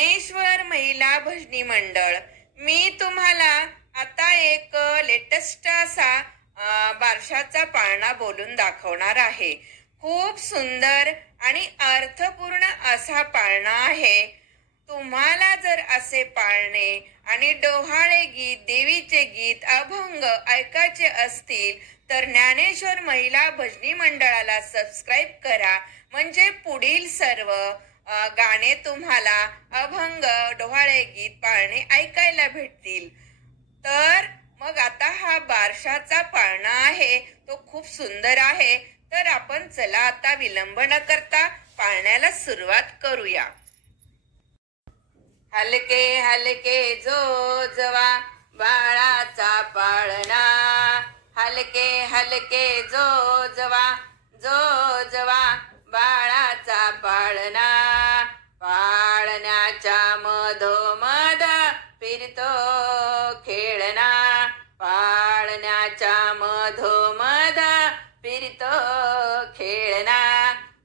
ज्ञानेश्वर महिला भजनी मंडळ। मी तुम्हाला आता एक लेटेस्ट असा बारशाचा पाळणा बोलून दाखवणार आहे। खूप सुंदर आणि अर्थपूर्ण असा पाळणा आहे। तुम्हाला जर असे पाळणे आणि डोहाळे गीत, देवीचे गीत, अभंग ऐकायचे असतील तर ज्ञानेश्वर महिला भजनी मंडळाला सबस्क्राईब करा, म्हणजे पुढील सर्व गाणे तुम्हाला अभंग, डोहाळे गीत, पाळणे ऐकायला भेटतील। तर मग आता हा बारशाचा पाळणा आहे, तो खूप सुंदर आहे। तर आपण चला आता विलंब न करता पाळण्याला सुरुवात करूया। हलके हलके जो जवा बाळाचा पाळणा, हलके हलके जो जवा बाळाचा पाळणा, पाळण्याच्या मधोमध फिरतो खेळणा, पाळण्याच्या मधोमध फिरतो खेळणा,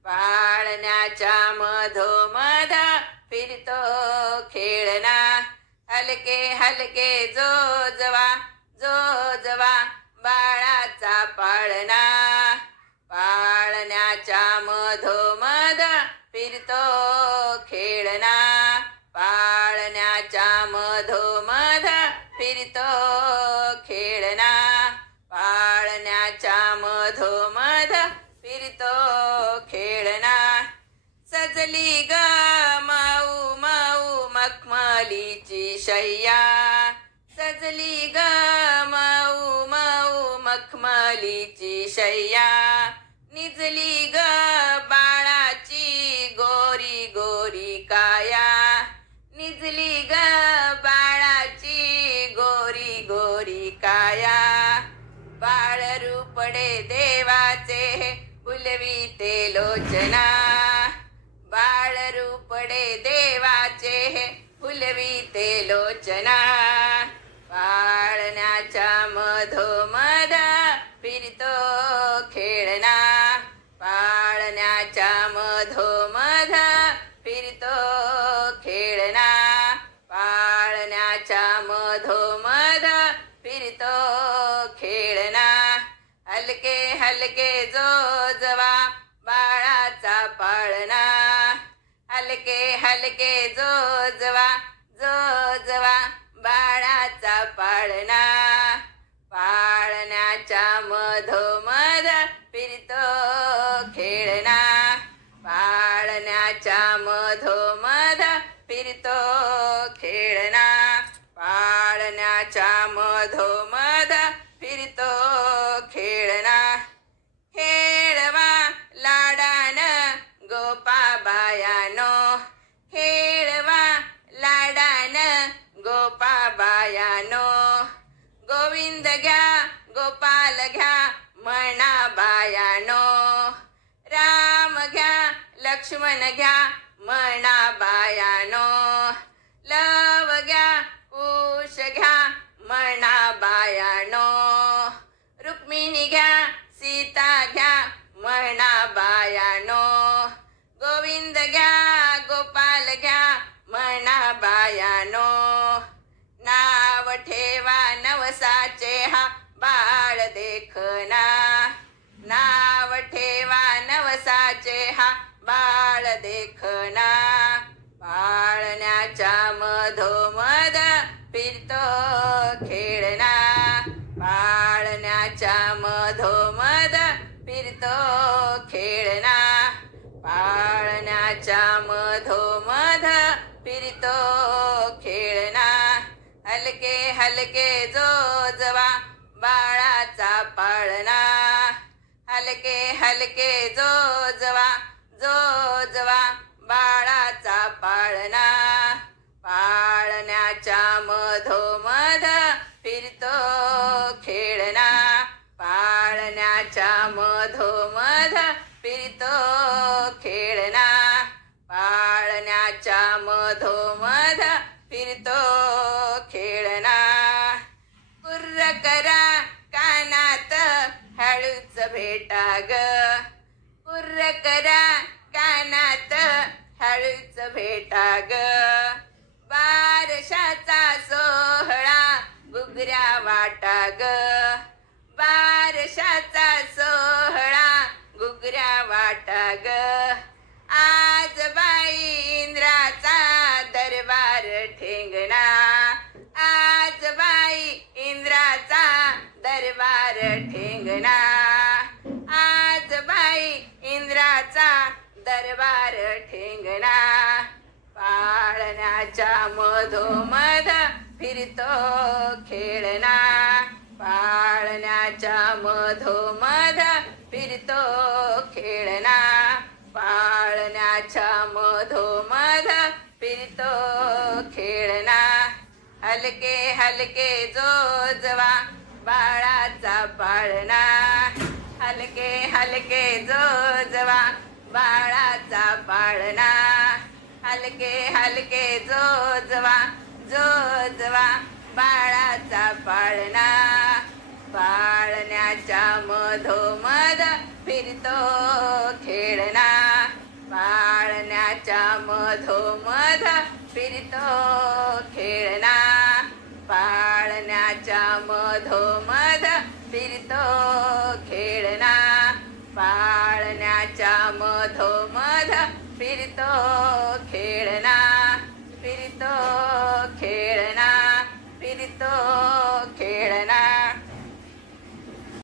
पाळण्याच्या मधोमध फिरतो खेळणा, हलके हलके जो जवा बाळाचा पाळणा, पाळण्याच्या मधोमध फिरतो खेळणा, पाळण्याच्या मधोमध फिरतो खेळणा, पाळण्याच्या मधोमध फिरतो खेळणा, सजली ग माऊ माऊ मखमलीची शय्या, सजली ग माऊ माऊ मखमलीची शय्या, निजली ग बाळाची गोरी गोरी काया, निजली ग बाळाची गोरी गोरी काया, बाळ रूपडे देवाचे फुलविते लोचना, बाळ रूपडे देवाचे फुलविते लोचना, पाळण्याच्या मधोमध फिरतो खेळणा, पाळण्याच्या मधोमध फिरतो खेळणा, पाळण्याच्या मधोमध फिरतो खेळणा, हलके हलके जो जवा बाळाचा पाळणा, हलके हलके जो जवा बाळाचा पाळणा, पाळण्याच्या मधोमध फिरतो खेळणा, पाळण्याच्या मधोमध फिरतो खेळणा, पाळण्याच्या मधोमध फिरतो खेळणा, खेळवा लाडान गोपाबायानो, खेळवा लाडान गोपाबायानो, गोविंद घ्या गोपाल घ्या म्हणा बायानो, राम घ्या लक्ष्मण घ्या म्हणा बायानो, लव घ्या कुश घ्या म्हणा बायानो, रुक्मिणी घ्या सीता घ्या म्हणा बायानो, गोविंद घ्या गोपाल घ्या म्हणा बायानो, नाव ठेवा नवसाचे हा बाळ देखना, नाव ठेवा नवसाचे हा बाळ देखना, पाळण्याच्या मधोमध फिरतो खेळणा, पाळण्याच्या मधोमध फिरतो खेळणा, पाळण्याच्या मधोमध फिरतो खेळणा, हलके हलके जो जवा बाळाचा पाळणा, हलके हलके जो जवा बाळाचा पाळणा, पाळण्याच्या मधोमध फिरतो खेळणा, पाळण्याच्या मधोमध फिरतो खेळणा, पाळण्याच्या मधोमध फिरतो खेळणा, कुर्र करा कानात हळूच भेटा ग, कुर्र करा कानात हळूच भेटा ग, घुगऱ्या वाटा ग बारशाचा सोहळा घुगऱ्या वाटा ग आज बाई इंद्राचा दरबार ठेंगणा आज बाई इंद्राचा दरबार ठेंगणा आज बाई इंद्राचा दरबार ठेंगणा पाळण्याच्या मधोमध फिरतो खेळणा पाळण्याच्या मधोमध फिरतो खेळणा पाळण्याच्या मधोमध फिरतो खेळणा हलके हलके जोजवा बाळाचा पाळणा हलके हलके जोजवा बाळाचा पाळणा हलके हलके जोजवा जोजवा बाळाचा पाळणा पाळण्याच्या मधोमध फिरतो खेळणा पाळण्याच्या मधोमध फिरतो खेळणा पाळण्याच्या मधोमध फिरतो खेळणा पाळण्याच्या मधोमध फिरतो